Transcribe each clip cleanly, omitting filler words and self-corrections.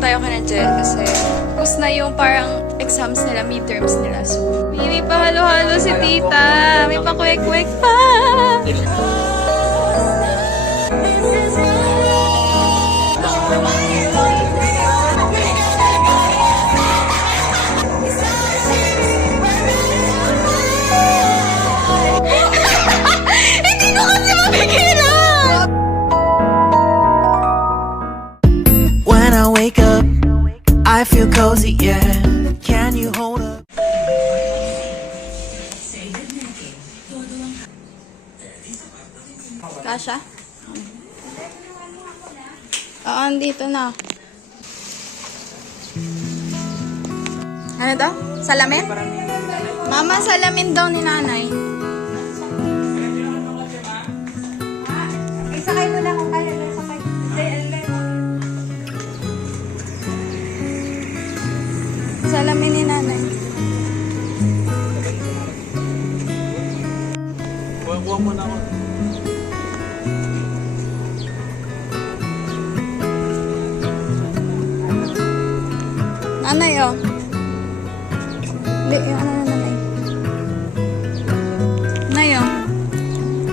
tayo ka na dyan kasi tapos na yung parang exams nila, midterms nila. So, may pahalo-halo si tita. May pakwek-kwek pa. Hindi ko kasi mapigilan! When I wake up, I feel cozy, yeah. Can you hold up? Kasha? Oo, andito na. Ano daw? Salamin? Mama, salamin daw ni nanay. Isakay mo lang kung kaya lang sakay. Salamin ni nanay. Kuha mo na ako. Nanay, oh. Hindi, yung ano na nanay. Nanay, oh.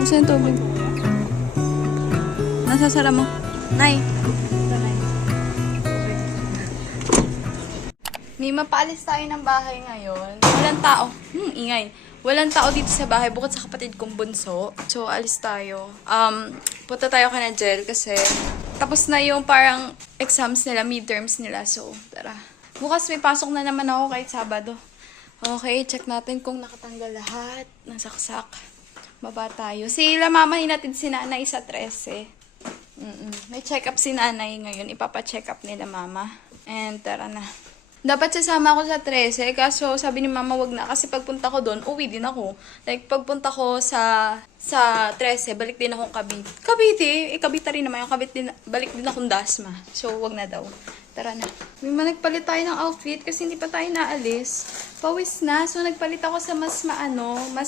Gusto yung tubig. Nasasara mo. Nay. May mapaalis tayo ng bahay ngayon. Walang tao. Ingay. Walang tao dito sa bahay bukod sa kapatid kong bunso. So, alis tayo. Punta tayo ka na jail kasi tapos na yung parang exams nila, midterms nila. So, tara. Bukas may pasok na naman ako kahit Sabado. Okay, check natin kung nakatanggal lahat ng saksak. Baba tayo. Sila mama hinatid si nanay sa 13. May check-up si nanay ngayon. Ipapa-check up nila mama. And tara na. Dapat sasama ako sa 13, kaso sabi ni mama wag na. Kasi pagpunta ko doon, uwi din ako. Like, pagpunta ko sa 13, balik din akong Cavite. Cavite? Cavite rin naman yung balik din akong Dasma. So, wag na daw. Tara na. May nagpalit tayo ng outfit kasi hindi pa tayo naalis. Pawis na. So, nagpalit ako sa mas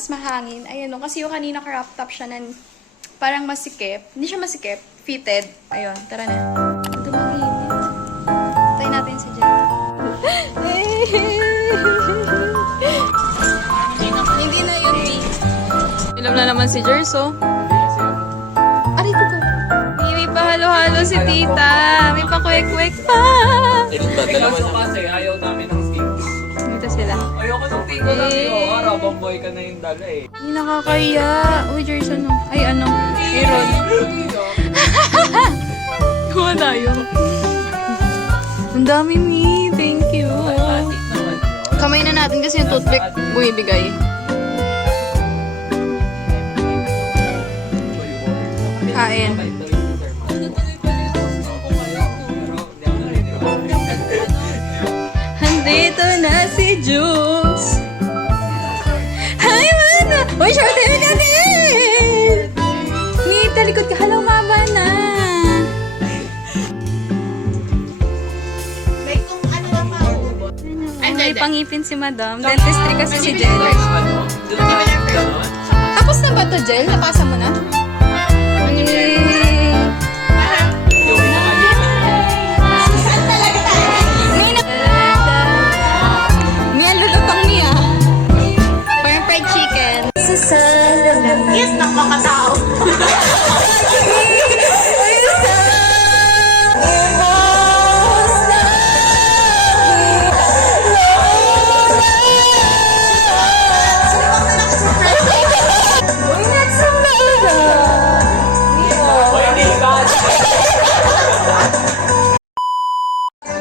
mahangin. Ayan o, kasi yung kanina crop top siya na parang masikip. Hindi siya masikip. Fitted. Ayun, tara na. Ito manginit. Tayo natin si Jen. Hindi na yun, B. Ilam na naman si Jerso. Aray ko. May pahalo-halo si tita. May pakwek-kwek pa. Kaso kasi ayaw namin ng skills. Dito sila. Ayoko ng tigo lang yun. Rabang boy ka na yung dala eh. Hindi nakakaya. Uy, Jerso, no? Ay, ano? Aaron. Kuha tayo. Ang dami, Mi. Thank you. Kamay na natin kasi yung toothpick bumibigay. Kain. Andito na si Jules. Hi, mana! Uy, shorty mo ka din! Mi, talikod ka. Hello, mama na. May pangipin si madam. Dentistry kasi si Jel. Tapos na ba ito, Jel? Napasa mo na? Mia, lulutong Mia. Parang fried chicken. Yes, nakakatao.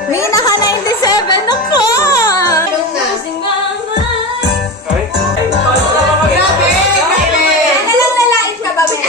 May naka 97 ako! Grabe! Nalalait ka ba, Mel?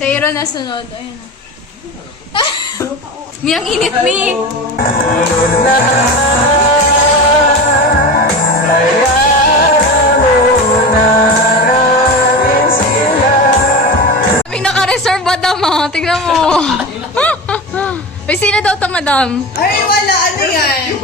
Sa Aaron na sunod. Ayun. Mi, ang init, Mi. Kaming naka-reserve, madam, ha? Tignan mo. May sino daw to, madam? Ay, wala. Ano yan?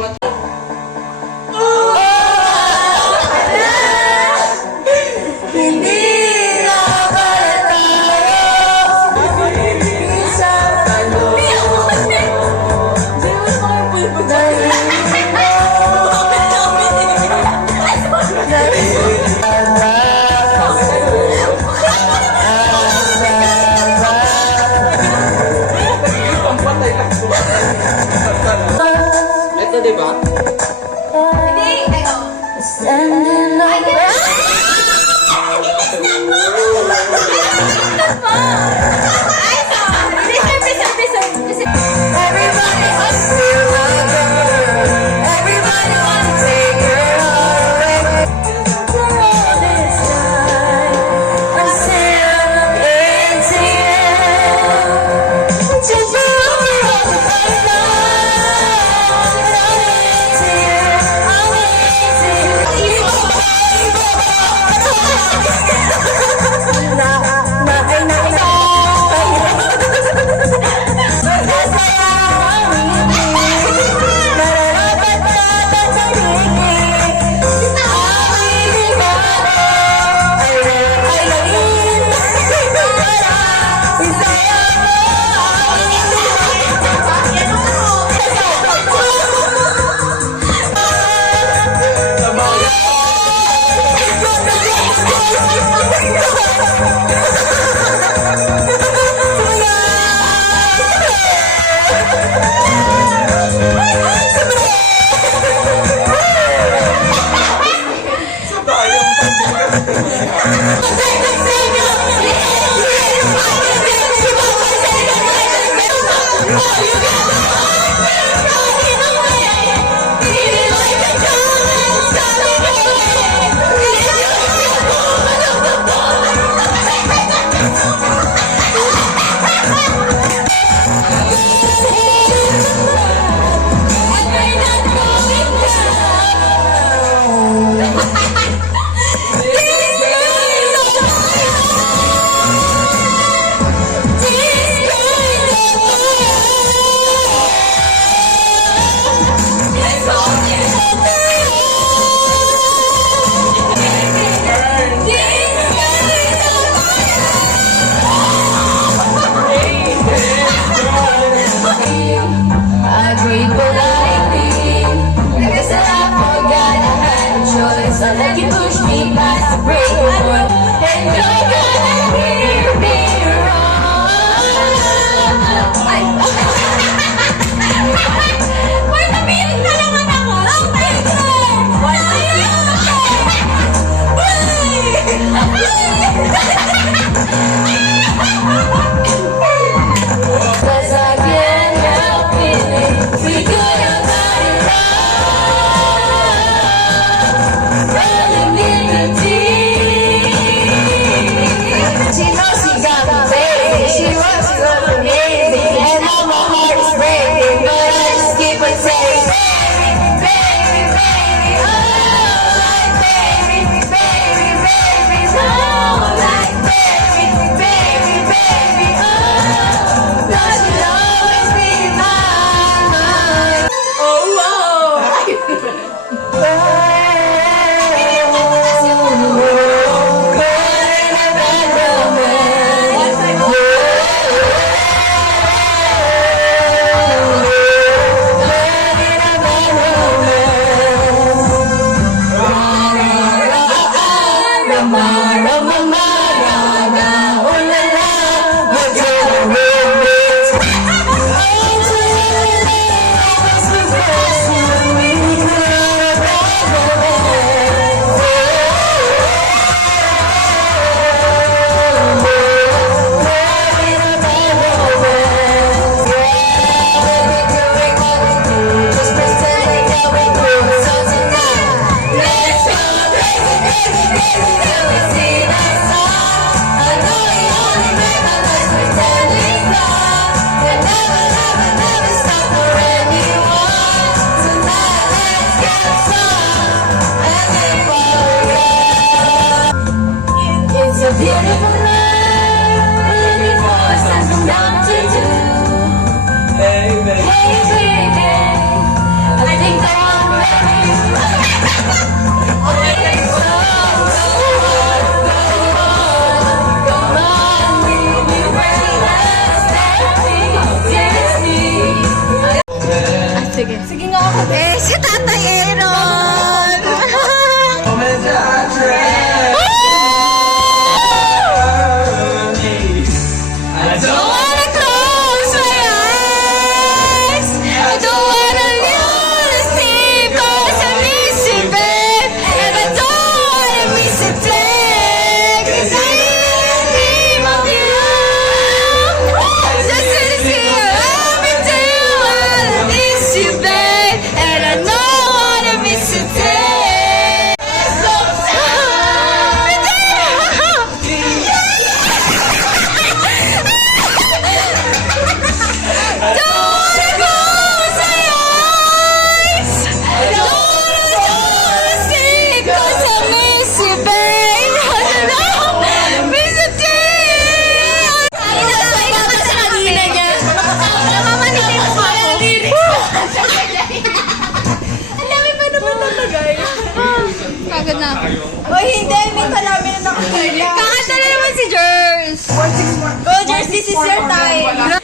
Ito, di ba? Hindi. Ay, oh. don't wanna close my eyes. I don't wanna lose sleep 'cause I miss you, babe. And I don't wanna miss a day 'cause I dream of you. Just to see you every day while I miss you, babe. And I don't wanna miss a day. So Kagad na. O hindi, may namin na nakakila. Kakanta na naman si Jers. Go, Jers, this is your time.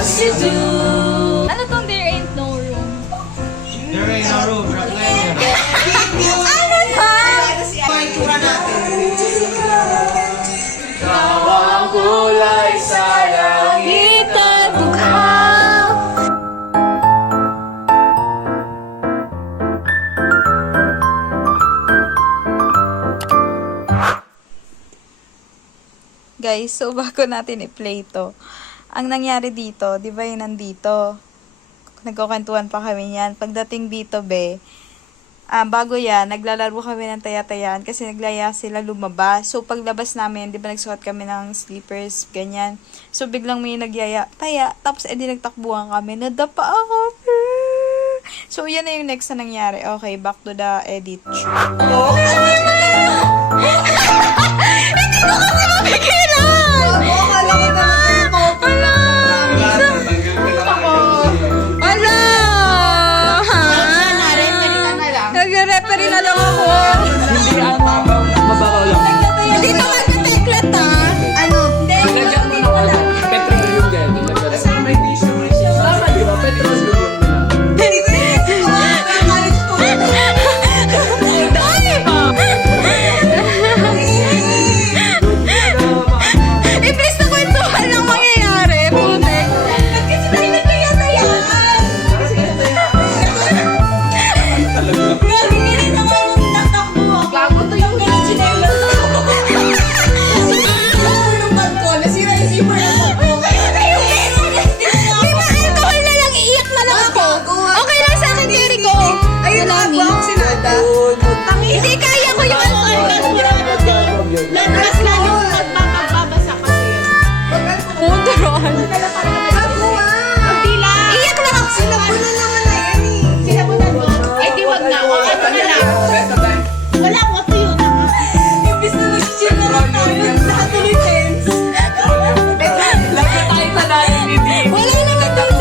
supposed to do? Ano tong There Ain't No Room? There ain't no room. Proclaim it. Ano to? Ang kulay sa langit. Kita bughaw. Guys, so bago natin i-play to, ang nangyari dito, di ba yun nandito? Nagkukwentuhan pa kami yan. Pagdating dito, bago yan, naglalaro kami ng taya-tayaan kasi naglaya sila lumabas. So, paglabas namin, di ba nagsuot kami ng sleepers, ganyan. So, biglang may nagyaya, taya, tapos edi nagtakbuhan kami, nadapa ako. So, yan na yung next na nangyari. Okay, back to the edit. Hindi ko kasi mapigilan! Ala! Nagre-referee na lang ako. Hindi ata. Mababaw lang. Hindi na magka-teklat ha. Ano? Lagyan mo ng ano. Petroleum din. Kasi may tissue. Tama, di ba? Petroleum din. Please na kwentuhan lang mangyayari. Putik. Kasi tayo nagkaya-tayaan. Galing naman nung natakbo ako. Gago to yung nilichinelas ako. Nung bag ko, nasira yung zipper na ako. Kaya na yung Di ba alcohol na lang, iiyak na lang ako. Okay lang sa akin, Jericho. Ayun na ba ang sinada? Hindi kaya ko yung alcohol. Lanas na yung pagbabasa kasi yun. Puturon. Gago Hindi lang. Iyak lang ako. Sinabunan naman na yan eh. Sinabunan mo? Eh di wag na. O ano na lang. Wala ko to yun. Imbis na nag-chill na lang tayo. Nakatuloy tense. Lagyan tayo sa daling hindi. Wala naman tayo.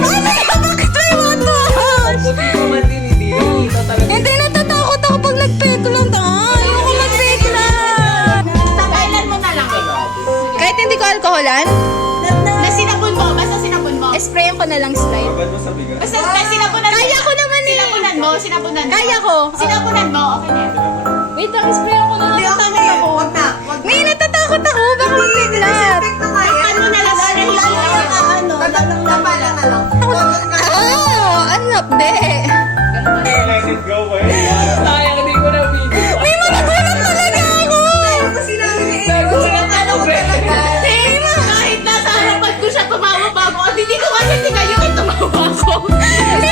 Ano ka? Bakit may water? Puti ko man din hindi. Nakita talaga. Hindi, natatakot ako pag nagpekulang. Ayaw ko magpekulang. Tanggalan mo na lang. Kahit hindi ko alkoholan, Na sinabon mo. Basta sinabon mo. sprayan ko na lang slide. Ba't mo sa bigas? Basta sinabunan mo. Kaya ko naman eh. Sinabunan mo. Sinabunan mo. Kaya ko. Sinabunan mo. Okay na yan. Wait lang, sprayan ko na lang. Okay na yan. Wag na. May natatakot ako. Baka magpekulat. Takpan mo na lang. Ano? Tapalan na lang. Oh, anap de. Let it go, eh. Sayang, hindi ko na video. May matagulat talaga ako. Nagulat ako talaga. Kahit nasa harapan ko siya tumawa bago at hindi ko kasi tingnan yung tumawa ko. Hindi.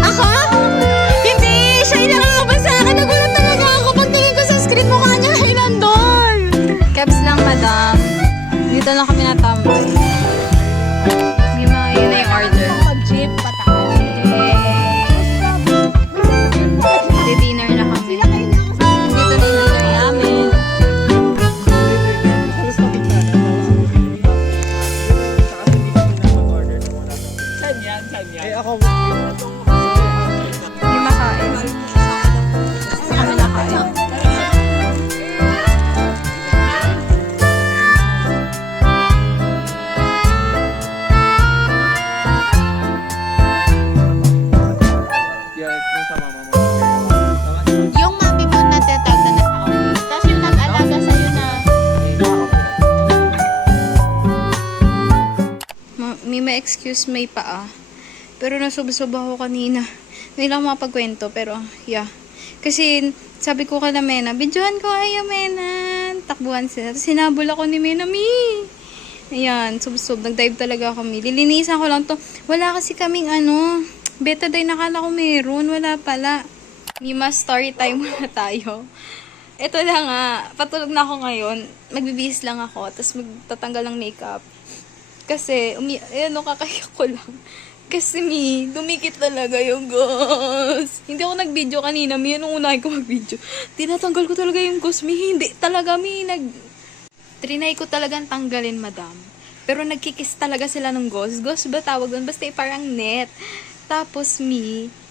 Ako? Hindi. Siya yung nakakabas sa akin. Nagulat talaga ako. Pagtingin ko sa screen, mukha niya ay nandun. Caps lang, madam. Dito lang kami natambay. Yun na yung order. Pag-jeep, pataas. Dinner na kami. Dito na yung dinner namin. Saan yan? Saan yan? Eh, ako. Hindi makain. Hindi kami nakain. Yan, yung sa mama mo. Tama? Yung mami mo natatag na nakauwi. Tapos yung nag-alaga sa'yo na May excuse may paa. Pero nasubsob ako kanina. Hindi lang mapagkwento, pero yeah. Kasi sabi ko kay Mena, videohan ko ayo Mena. Takbuhan sila. Tapos sinabol ako ni Mena, Mi. Ayan, subsob. Nag-dive talaga kami. Lilinisan ko lang to. Wala kasi kaming betadine, nakala ko meron. Wala pala. Mima, story time muna tayo. Ito lang nga. Patulog na ako ngayon. Magbibihis lang ako. Tapos magtatanggal ng makeup. Kasi, kakayak ko lang. Kasi, dumikit talaga yung ghost. Hindi ako nag-video kanina, anong unahin ko mag-video? Tinatanggal ko talaga yung ghost, hindi talaga, Trinay ko talagang tanggalin, madam. Pero nagkikis talaga sila ng ghost. Ghost ba tawag doon? Basta parang net. Tapos,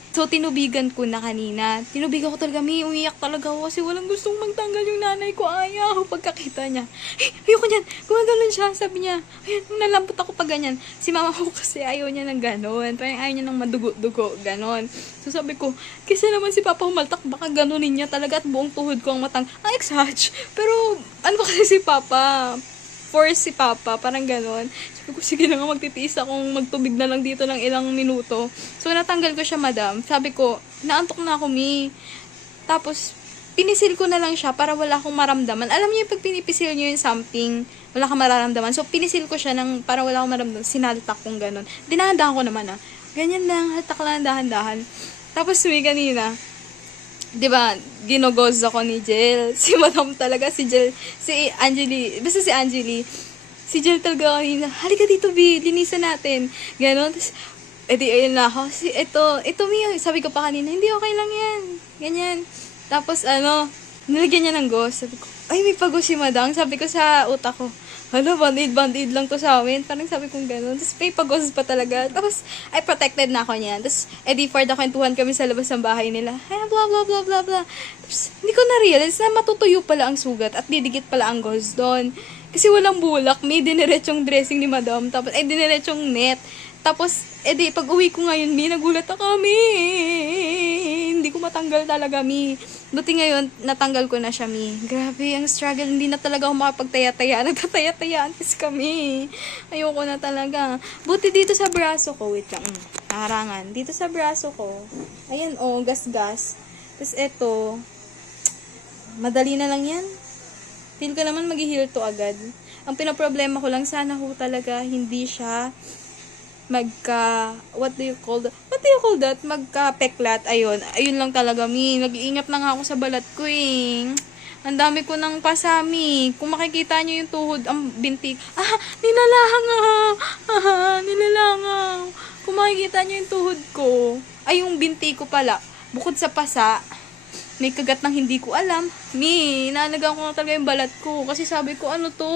so tinubigan ko na kanina. Tinubigan ko talaga, umiyak talaga ako kasi walang gustong magtanggal yung nanay ko. Ayaw, pagkakita niya. Ayoko niyan. Gumaganon siya. Sabi niya, ayan, nalambot ako pag ganyan. Si mama ko kasi ayaw niya ng ganon. Parang ayaw niya ng madugo-dugo, ganon. So sabi ko, kasi naman si Papa humaltak, baka ganonin niya talaga at buong tuhod ko ang matang. Ang exage. Pero, ano ba kasi si Papa? Force si Papa, parang ganon. Sabi ko, sige na nga, magtitiis akong magtubig na lang dito ng ilang minuto. So, natanggal ko siya, madam. Sabi ko, naantok na ako, Tapos, pinisil ko na lang siya para wala akong maramdaman. Alam niyo, pag pinipisil niyo yung something, wala kang mararamdaman. So, pinisil ko siya para wala akong maramdaman. Sinaltak kong ganon. Dinahandahan ko naman, Ganyan lang, hatak lang, dahan-dahan. Tapos, kanina, diba, ginogoz ako ni Jel. Si Madam talaga, si Jel, si Angeli, basta si Angeli, si Jel talaga kanina, halika dito, B, linisan natin. Ganon, tapos, edi, ayun na ako, ito, Mio, sabi ko pa kanina, hindi, okay lang yan. Ganyan. Tapos, nilagyan niya ng gauze. Sabi ko, ay, may pagos si Madam. Sabi ko sa utak ko, band-aid lang to sa amin. Parang sabi kong gano'n. Tapos may pagos pa talaga. Tapos, ay, protected na ako niyan. Tapos, for the kwentuhan kami sa labas ng bahay nila. Ay, blah, blah, blah, blah, blah. Tapos, hindi ko na-realize na matutuyo pala ang sugat at didikit pala ang gauze doon. Kasi walang bulak. May diniretsyong dressing ni Madam. Tapos, diniretsyong net. Tapos, pag uwi ko ngayon, nagulat ako, hindi ko matanggal talaga, Buti ngayon, natanggal ko na siya, Grabe, ang struggle. Hindi na talaga ako makapagtaya-taya. Nagtataya-tayaan kasi kami. Ayoko na talaga. Buti dito sa braso ko. Wait lang. Harangan. Dito sa braso ko. Ayan, gas-gas. Tapos eto. Madali na lang yan. Feel ko naman mag-heal to agad. Ang pinaproblema ko lang, sana ho talaga hindi siya what do you call that? Magka-peklat. Ayun lang talaga, Nag-iingat na nga ako sa balat ko, Ang dami ko ng pasami. Kung makikita nyo yung tuhod, ang binti. Nilalangaw. Kung makikita nyo yung tuhod ko, ay yung binti ko pala. Bukod sa pasa, may kagat ng hindi ko alam. Nalagaan ko na talaga yung balat ko. Kasi sabi ko, ano to?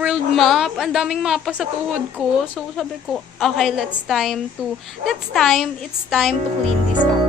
World map. Ang daming mapa sa tuhod ko. So, sabi ko, okay, it's time to clean this up.